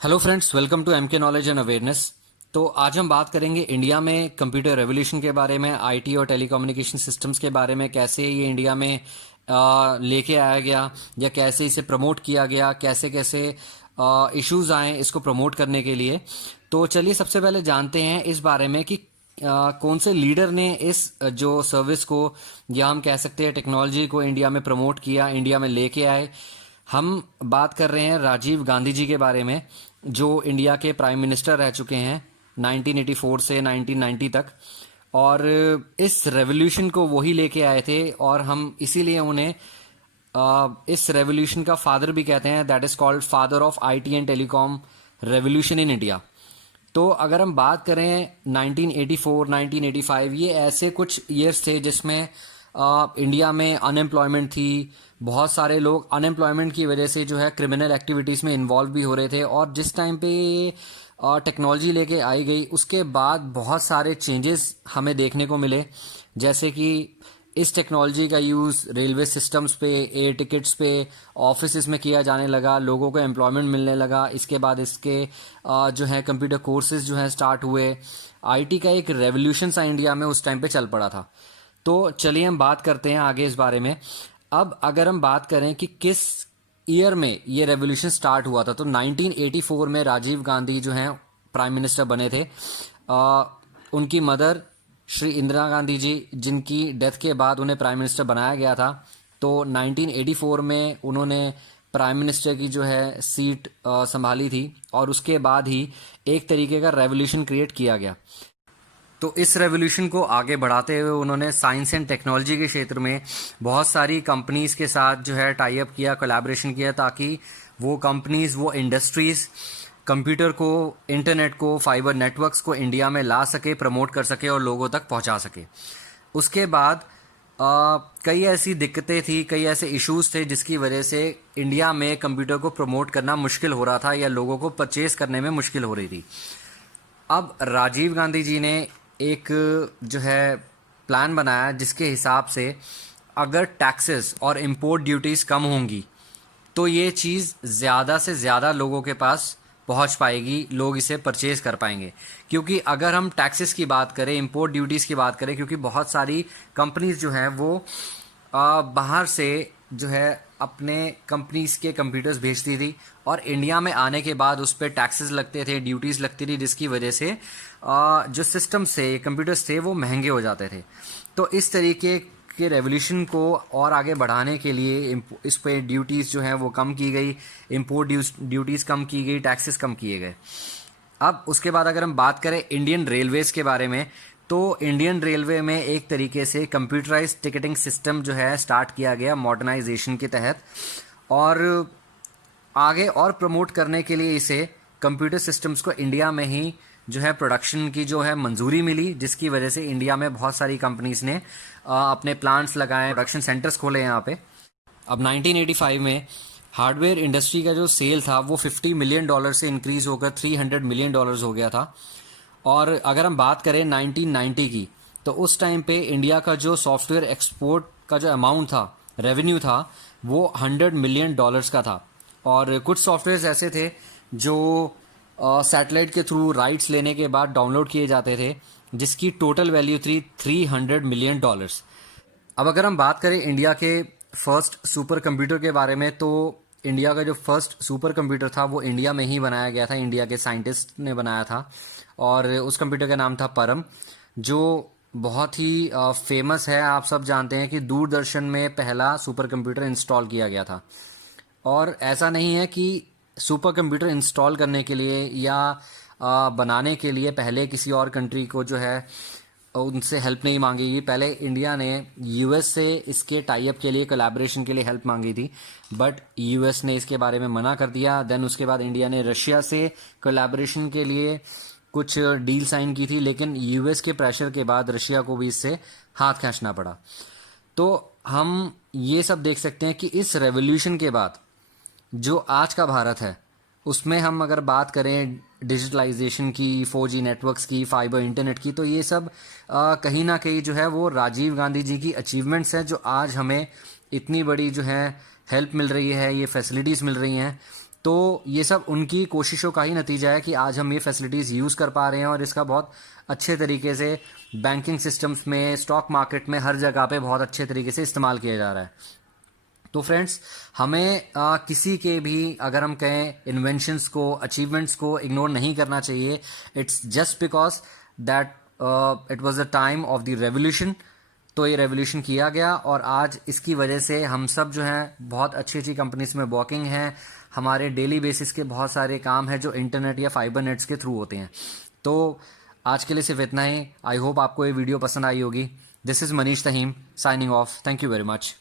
Hello friends, welcome to MK knowledge and awareness. तो आज हम बात करेंगे इंडिया में कंप्यूटर रेवोल्यूशन के बारे में, आईटी और टेलीकम्युनिकेशन सिस्टम्स के बारे में, कैसे ये इंडिया में लेके आया गया या कैसे इसे प्रमोट किया गया, कैसे कैसे इश्यूज आए इसको प्रमोट करने के लिए। तो चलिए सबसे पहले जानते हैं इस बारे में कि कौन से लीडर ने इस जो सर्विस को या हम कह सकते हैं टेक्नोलॉजी को इंडिया में प्रमोट किया, इंडिया में लेके आए। हम बात कर रहे हैं राजीव गांधी जी के बारे में, जो इंडिया के प्राइम मिनिस्टर रह चुके हैं 1984 से 1990 तक। और इस रेवोल्यूशन को वही लेके आए थे और हम इसीलिए उन्हें इस रेवोल्यूशन का फादर भी कहते हैं। That is called father of IT and telecom revolution in India. तो अगर हम बात करें 1984, 1985, ये ऐसे कुछ ईयर्स थे जिसमें इंडिया में अनएम्प्लॉयमेंट थी। बहुत सारे लोग अनएम्प्लॉयमेंट की वजह से जो है क्रिमिनल एक्टिविटीज़ में इन्वॉल्व भी हो रहे थे। और जिस टाइम पे टेक्नोलॉजी लेके आई गई उसके बाद बहुत सारे चेंजेस हमें देखने को मिले, जैसे कि इस टेक्नोलॉजी का यूज़ रेलवे सिस्टम्स पे, एयर टिकट्स पे, ऑफिस में किया जाने लगा, लोगों को एम्प्लॉयमेंट मिलने लगा। इसके बाद इसके जो है कंप्यूटर कोर्सेज जो है स्टार्ट हुए। आईटी का एक रेवोल्यूशन सा इंडिया में उस टाइम पे चल पड़ा था। तो चलिए हम बात करते हैं आगे इस बारे में। अब अगर हम बात करें कि किस ईयर में ये रेवोल्यूशन स्टार्ट हुआ था, तो 1984 में राजीव गांधी जो हैं प्राइम मिनिस्टर बने थे। उनकी मदर श्री इंदिरा गांधी जी, जिनकी डेथ के बाद उन्हें प्राइम मिनिस्टर बनाया गया था, तो 1984 में उन्होंने प्राइम मिनिस्टर की जो है सीट संभाली थी। और उसके बाद ही एक तरीके का रेवोल्यूशन क्रिएट किया गया। तो इस रेवोल्यूशन को आगे बढ़ाते हुए उन्होंने साइंस एंड टेक्नोलॉजी के क्षेत्र में बहुत सारी कंपनीज के साथ जो है टाई अप किया, कोलैबोरेशन किया, ताकि वो कंपनीज, वो इंडस्ट्रीज कंप्यूटर को, इंटरनेट को, फाइबर नेटवर्क्स को इंडिया में ला सके, प्रमोट कर सके और लोगों तक पहुंचा सके। उसके बाद कई ऐसी दिक्कतें थी, कई ऐसे इश्यूज थे जिसकी वजह से इंडिया में कंप्यूटर को प्रमोट करना मुश्किल हो रहा था या लोगों को परचेज करने में मुश्किल हो रही थी। अब राजीव गांधी जी ने एक जो है प्लान बनाया जिसके हिसाब से अगर टैक्सेस और इंपोर्ट ड्यूटीज़ कम होंगी तो ये चीज़ ज़्यादा से ज़्यादा लोगों के पास पहुंच पाएगी, लोग इसे परचेज कर पाएंगे। क्योंकि अगर हम टैक्सेस की बात करें, इंपोर्ट ड्यूटीज़ की बात करें, क्योंकि बहुत सारी कंपनीज जो हैं वो बाहर से जो है अपने कंपनीज के कंप्यूटर्स भेजती थी और इंडिया में आने के बाद उस पर टैक्सेस लगते थे, ड्यूटीज़ लगती थी, जिसकी वजह से जो सिस्टम्स थे, कंप्यूटर्स थे, वो महंगे हो जाते थे। तो इस तरीके के रेवोल्यूशन को और आगे बढ़ाने के लिए इस पे ड्यूटीज़ जो हैं वो कम की गई, इंपोर्ट ड्यूटीज़ कम की गई, टैक्सेस कम किए गए। अब उसके बाद अगर हम बात करें इंडियन रेलवेज़ के बारे में, तो इंडियन रेलवे में एक तरीके से कंप्यूटराइज्ड टिकटिंग सिस्टम जो है स्टार्ट किया गया मॉडर्नाइजेशन के तहत। और आगे और प्रमोट करने के लिए इसे कंप्यूटर सिस्टम्स को इंडिया में ही जो है प्रोडक्शन की जो है मंजूरी मिली, जिसकी वजह से इंडिया में बहुत सारी कंपनीज ने अपने प्लांट्स लगाए, प्रोडक्शन सेंटर्स खोले यहाँ पे। अब 1985 में हार्डवेयर इंडस्ट्री का जो सेल था वो $50 मिलियन से इंक्रीज होकर $300 मिलियन हो गया था। और अगर हम बात करें 1990 की, तो उस टाइम पे इंडिया का जो सॉफ्टवेयर एक्सपोर्ट का जो अमाउंट था, रेवेन्यू था, वो $100 मिलियन का था। और कुछ सॉफ्टवेयर ऐसे थे जो सैटेलाइट के थ्रू राइट्स लेने के बाद डाउनलोड किए जाते थे, जिसकी टोटल वैल्यू थी $300 मिलियन। अब अगर हम बात करें इंडिया के फर्स्ट सुपर कंप्यूटर के बारे में, तो इंडिया का जो फर्स्ट सुपर कंप्यूटर था वो इंडिया में ही बनाया गया था, इंडिया के साइंटिस्ट ने बनाया था। और उस कंप्यूटर का नाम था परम, जो बहुत ही फेमस है। आप सब जानते हैं कि दूरदर्शन में पहला सुपर कंप्यूटर इंस्टॉल किया गया था। और ऐसा नहीं है कि सुपर कंप्यूटर इंस्टॉल करने के लिए या बनाने के लिए पहले किसी और कंट्री को जो है उनसे हेल्प नहीं मांगी। पहले इंडिया ने यूएस से इसके टाई अप के लिए, कोलैबोरेशन के लिए हेल्प मांगी थी, बट यूएस ने इसके बारे में मना कर दिया। देन उसके बाद इंडिया ने रशिया से कोलैबोरेशन के लिए कुछ डील साइन की थी, लेकिन यूएस के प्रेशर के बाद रशिया को भी इससे हाथ खींचना पड़ा। तो हम ये सब देख सकते हैं कि इस रेवोल्यूशन के बाद जो आज का भारत है उसमें हम अगर बात करें डिजिटलाइजेशन की, 4G नेटवर्क्स की, फाइबर इंटरनेट की, तो ये सब कहीं ना कहीं जो है वो राजीव गांधी जी की अचीवमेंट्स हैं, जो आज हमें इतनी बड़ी जो है हेल्प मिल रही है, ये फैसिलिटीज़ मिल रही हैं। तो ये सब उनकी कोशिशों का ही नतीजा है कि आज हम ये फैसिलिटीज़ यूज़ कर पा रहे हैं और इसका बहुत अच्छे तरीके से बैंकिंग सिस्टम्स में, स्टॉक मार्केट में, हर जगह पे बहुत अच्छे तरीके से इस्तेमाल किया जा रहा है। तो फ्रेंड्स, हमें किसी के भी, अगर हम कहें, इन्वेंशंस को, अचीवमेंट्स को इग्नोर नहीं करना चाहिए। It's just because that it was the time of the revolution. तो ये रेवोल्यूशन किया गया और आज इसकी वजह से हम सब जो हैं बहुत अच्छी अच्छी कंपनीज में वर्किंग हैं। हमारे डेली बेसिस के बहुत सारे काम हैं जो इंटरनेट या फाइबर नेट्स के थ्रू होते हैं। तो आज के लिए सिर्फ इतना ही। आई होप आपको ये वीडियो पसंद आई होगी। This is Manish Tahim signing off. Thank you very much.